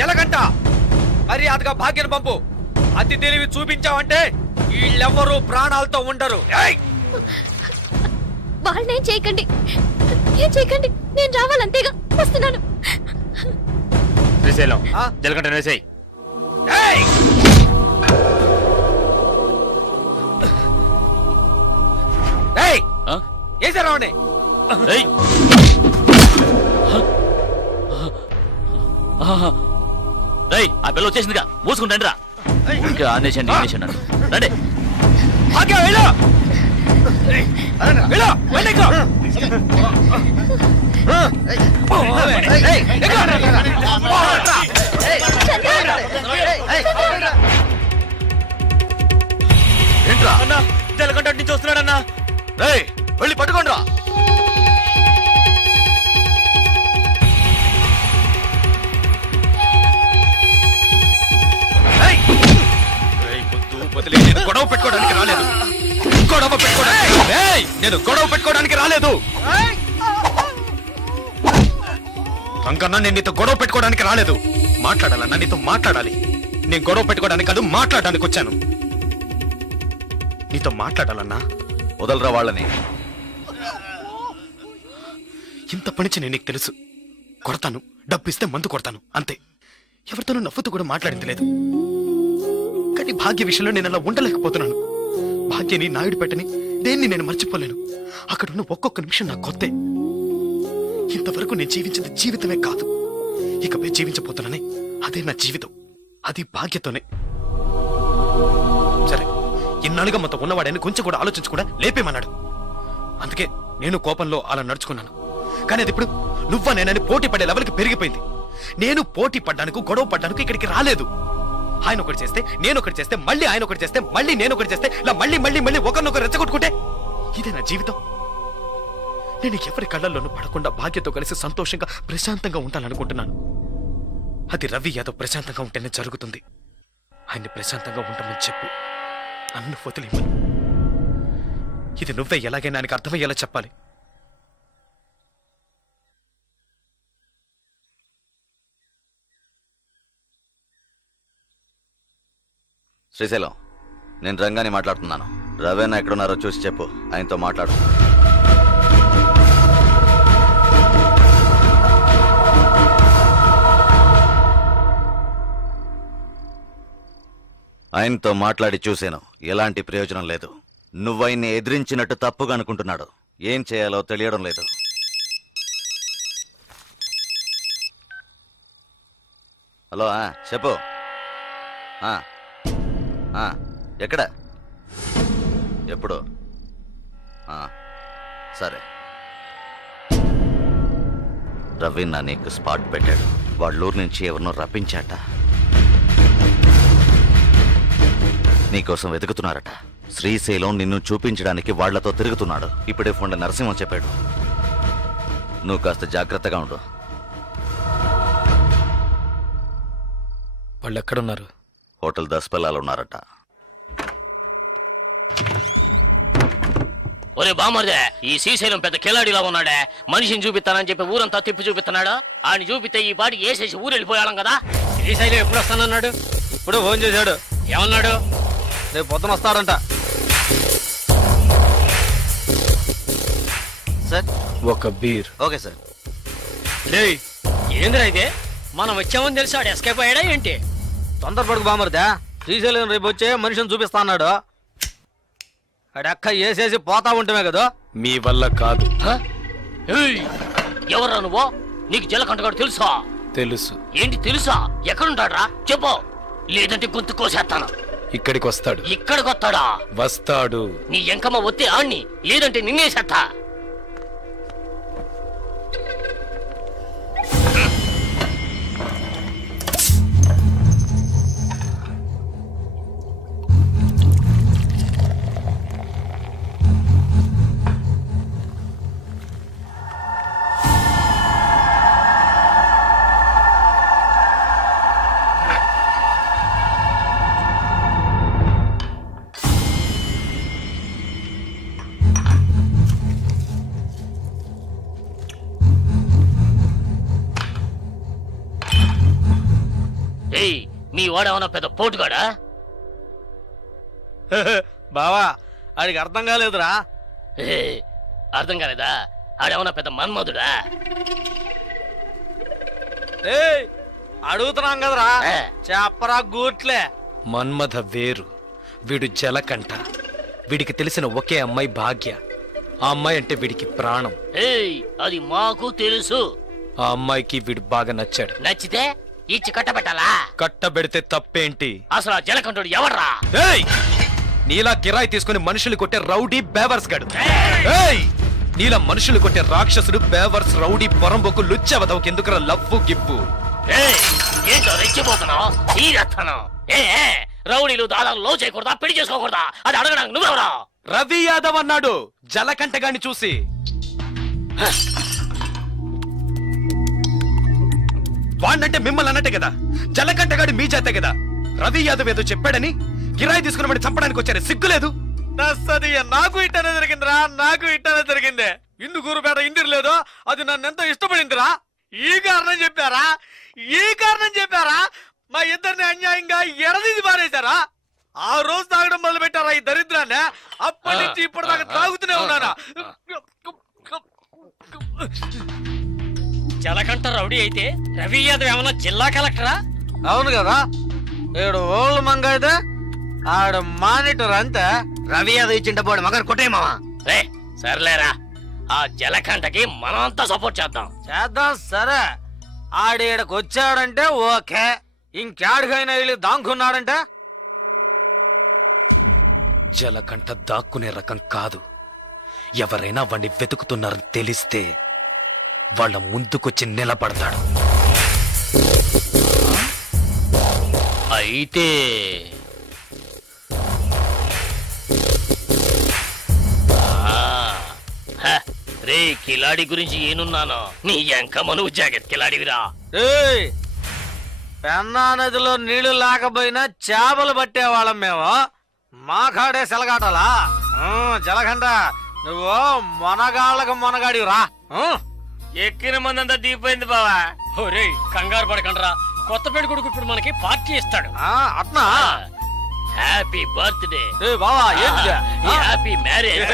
జలగంట మర్యాదగా భాగ్యను పంపు. అతి తెలివి చూపించావంటే వీళ్ళెవ్వరూ ప్రాణాలతో ఉండరు. వాళ్ళనేం చేయకండి, ఏం చేయకండి. నేను రావాలంతేగా, వస్తున్నాను. శ్రీశైలం జలగంట వేసేయ్. వేసారావనే ఆ పిల్ల వచ్చేసిందిగా, మూసుకుంటాండి రా. ఇంకా ఆనేసండి రండి. ఏంట్రా అన్నా, జలగంట నుంచి వస్తున్నాడన్నా. వెళ్ళి పట్టుకోండి రా. గొడవ పెట్టుకోవడానికి రాలేదు, నేను గొడవ పెట్టుకోవడానికి రాలేదు. అంకన్నా నేను నీతో గొడవ పెట్టుకోవడానికి రాలేదు. మాట్లాడాలన్నా నీతో మాట్లాడాలి. నేను గొడవ పెట్టుకోవడానికి కాదు, మాట్లాడడానికి వచ్చాను. నీతో మాట్లాడాలన్నా. వదలరా వాళ్ళని. ఇంత పనిచి నేను నీకు తెలుసు. కొడతాను, డబ్బిస్తే మందు కొడతాను, అంతే. ఎవరితోనూ నవ్వుతూ కూడా మాట్లాడింది లేదు. కానీ భాగ్య విషయంలో నేను అలా ఉండలేకపోతున్నాను. భాగ్యని, నాయుడు పెట్టని దేన్ని నేను మర్చిపోలేను. అక్కడున్న ఒక్కొక్క నిమిషం నాకు కొత్తే. ఇంతవరకు నేను జీవించింది జీవితమే కాదు, ఇకపై జీవించబోతున్నానే అదే నా జీవితం. అది భాగ్యతోనే. సరే, ఇన్నాళ్ళుగా మనతో ఉన్నవాడని కొంచెం కూడా ఆలోచించకుండా లేపేమన్నాడు. అందుకే నేను కోపంలో అలా నడుచుకున్నాను. కానీ అది ఇప్పుడు నువ్వా నేనని పోటీ పడే లెవెల్కి పెరిగిపోయింది. నేను పోటీ పడ్డానికి, గొడవ పడ్డానికి ఇక్కడికి రాలేదు. ఆయన ఒకటి చేస్తే, నేను ఒకటి చేస్తే, మళ్ళీ ఆయన ఒకటి చేస్తే, మళ్ళీ నేను ఒకటి చేస్తే, ఇలా మళ్ళీ మళ్ళీ మళ్ళీ ఒకరినొకరు రెచ్చగొట్టుకుంటే ఇదే నా జీవితం. నేను ఎవరి కళ్ళల్లోనూ పడకుండా భాగ్యతో కలిసి సంతోషంగా ప్రశాంతంగా ఉంటాననుకుంటున్నాను. అది రవి యాదవ్ ప్రశాంతంగా ఉంటేనే జరుగుతుంది. ఆయన్ని ప్రశాంతంగా ఉంటామని చెప్పు, నన్ను వదిలేమని. ఇది నువ్వే ఎలాగైనా ఆయనకు అర్థమయ్యేలా చెప్పాలి. శ్రీశైలం, నేను రంగాని మాట్లాడుతున్నాను. రవేనా ఎక్కడున్నారో చూసి చెప్పు, ఆయనతో మాట్లాడు. ఆయనతో మాట్లాడి చూశాను, ఎలాంటి ప్రయోజనం లేదు. నువ్వైన్ని ఎదిరించినట్టు తప్పుగా అనుకుంటున్నాడు. ఏం చేయాలో తెలియడం లేదు. హలో, చెప్పు. ఎక్కడ, ఎప్పుడు? సరే. రవి నా నీకు స్పాట్ పెట్టాడు. వాళ్ళూరు నుంచి ఎవరినో రప్పించాట. నీకోసం వెతుకుతున్నారట. శ్రీశైలం నిన్ను చూపించడానికి వాళ్లతో తిరుగుతున్నాడు. ఇప్పుడే ఫోన్లో నరసింహం చెప్పాడు. నువ్వు కాస్త జాగ్రత్తగా ఉండు. వాళ్ళు ఎక్కడున్నారు? హోటల్ దస్పల్లాలో ఉన్నారట. ఒరే బామర్దే, ఈ శ్రీశైలం పెద్ద కిలాడిలా ఉన్నాడే. మనిషిని చూపిస్తానని చెప్పి ఊరంతా తిప్పి చూపిస్తున్నాడు. ఆయన చూపితే ఈ పాటికి వేసేసి ఊరు వెళ్ళిపోయాం కదా. శ్రీశైలం ఎప్పుడు వస్తానన్నాడు? ఇప్పుడు ఫోన్ చేశాడు. ఏమన్నాడు? రేపు పొద్దున వస్తాడంట. సార్, ఒక బీర్. Okay sir. ఏందిరా ఇదే? మనం వచ్చామని తెలిసి ఆడు ఎస్కేప్ అయ్యాడా ఏంటి? తొందరపడుకు బామర్దా. శ్రీశైలం రేపు వచ్చే మనిషిని చూపిస్తా అన్నాడు. అక్క వేసేసి పోతా ఉంటామే కదా. మీ వల్ల కాదు. ఎవరా నువ్వు? నీకు జలకంటగాడు తెలుసా? తెలుసు. ఏంటి తెలుసా? ఎక్కడుంటాడ్రా చెప్పు, లేదంటే గొంతు కోసేస్తాను. ఇక్కడికి వస్తాడు. ఇక్కడికి వస్తాడా? వస్తాడు. నీ ఎంకమ్మ ఒత్తి ఆణ్ణి, లేదంటే నిన్నేసేస్తా. మీ వాడేమన్నా పెద్ద పోటుగాడా? బావా ఆడికి అర్థం కాలేదురా. అర్థం కాలేదా? ఆడేమన్నా పెద్ద మన్మధుడా? అడుగుతున్నాం కదరా, చెప్పరా గూట్లే. మన్మథ వేరు, వీడు జలకంఠ. వీడికి తెలిసిన ఒకే అమ్మాయి భాగ్య. ఆ అమ్మాయి అంటే వీడికి ప్రాణం. అది మాకు తెలుసు. ఆ అమ్మాయికి వీడు బాగా నచ్చాడు. నచ్చితే ఇచ్చి కట్టబెట్టాలా? కట్టబెడితే తప్పేంటి? అసలు ఆ జలకంఠుడు ఎవర్రా? నీలా కిరాయి తీసుకుని మనుషులు కొట్టే రౌడీ బేవర్స్ గడు. నీలా మనుషులు కొట్టే రాక్షసుడు బేవర్స్ రౌడీ పొరంబోకు లుచ్చవదవకి ఎందుకురా లవ్వు గిప్పు? ఏంటో రెచ్చిపోతున్నావు? రౌడీలు దాదాపు లో చేయకూడదా, పెళ్లి చేసుకోకూడదా? అది అడగడానికి నువ్వెవరా? రవి యాదవ్ అన్నాడు జలకంఠగాన్ని చూసి. వాణ్ణంటే మిమ్మల్ని అన్నట్టే కదా, జలకంఠగాడు మీ చేతే కదా. రవి యాదవ్ ఏదో చెప్పాడని కిరాయి తీసుకుని చంపడానికి వచ్చారు, సిగ్గులేదు? నాకు ఇట్టనే జరిగిందిరా, నాకు ఇట్టనే జరిగింది. ఇందుకూరుపేట ఇందిరు లేదో అది నన్ను ఎంతో ఇష్టపడిందిరా. ఈ కారణం చెప్పారా మా ఇద్దరిని అన్యాయంగా ఎడదీసి పారేశారా? ఆ రోజు తాగడం మొదలు పెట్టారా ఈ దరిద్రాన్ని. అప్పటి నుంచి ఇప్పటిదాకా తాగుతూనే ఉన్నానా? జలకంఠ రౌడీ అయితే రవి యాదవ్ ఏమన్నా జిల్లా కలెక్టరా? అవును కదా, ఏడు ఓళ్ళు మంగైతే ఆడ మానిటర్ అంతే. రవి యాదవ్ ఇచ్చింట పోడు మగర్ కొట్టేమావా? సర్లేరా, ఆ జలకంఠకి మనమంతా సపోర్ట్ చేద్దాం. సరే, ఆడేడకు వచ్చాడంటే ఓకే. ఇంకేడికైనా వెళ్ళి దాంకున్నాడంటే? జలకంఠ దాక్కునే రకం కాదు. ఎవరైనా వాణ్ణి వెతుకుతున్నారని తెలిస్తే వాళ్ళ ముందుకొచ్చి నిలబడతాడు. అయితే రే కిలాడి గురించి ఏనున్నాను? నీ ఎంకమ్మ నువ్వు జాగ్రత్త కిలాడివిరా. పెన్నా నదిలో నీళ్లు లేకపోయినా చేపలు పట్టేవాళ్ళం మేము. మా కాడే సెలగాటలా? జలకంఠ నువ్వు మొనగాళ్ళకు మొనగాడిరా. ఎక్కిన మందంతా దిగిపోయింది బావా. ఒరే కంగారు పడకండ్రా, కొత్త పెళ్లి కొడుకు ఇప్పుడు మనకి పార్టీ ఇస్తాడు. అట్నా? హ్యాపీ బర్త్డే బావా. Happy marriage.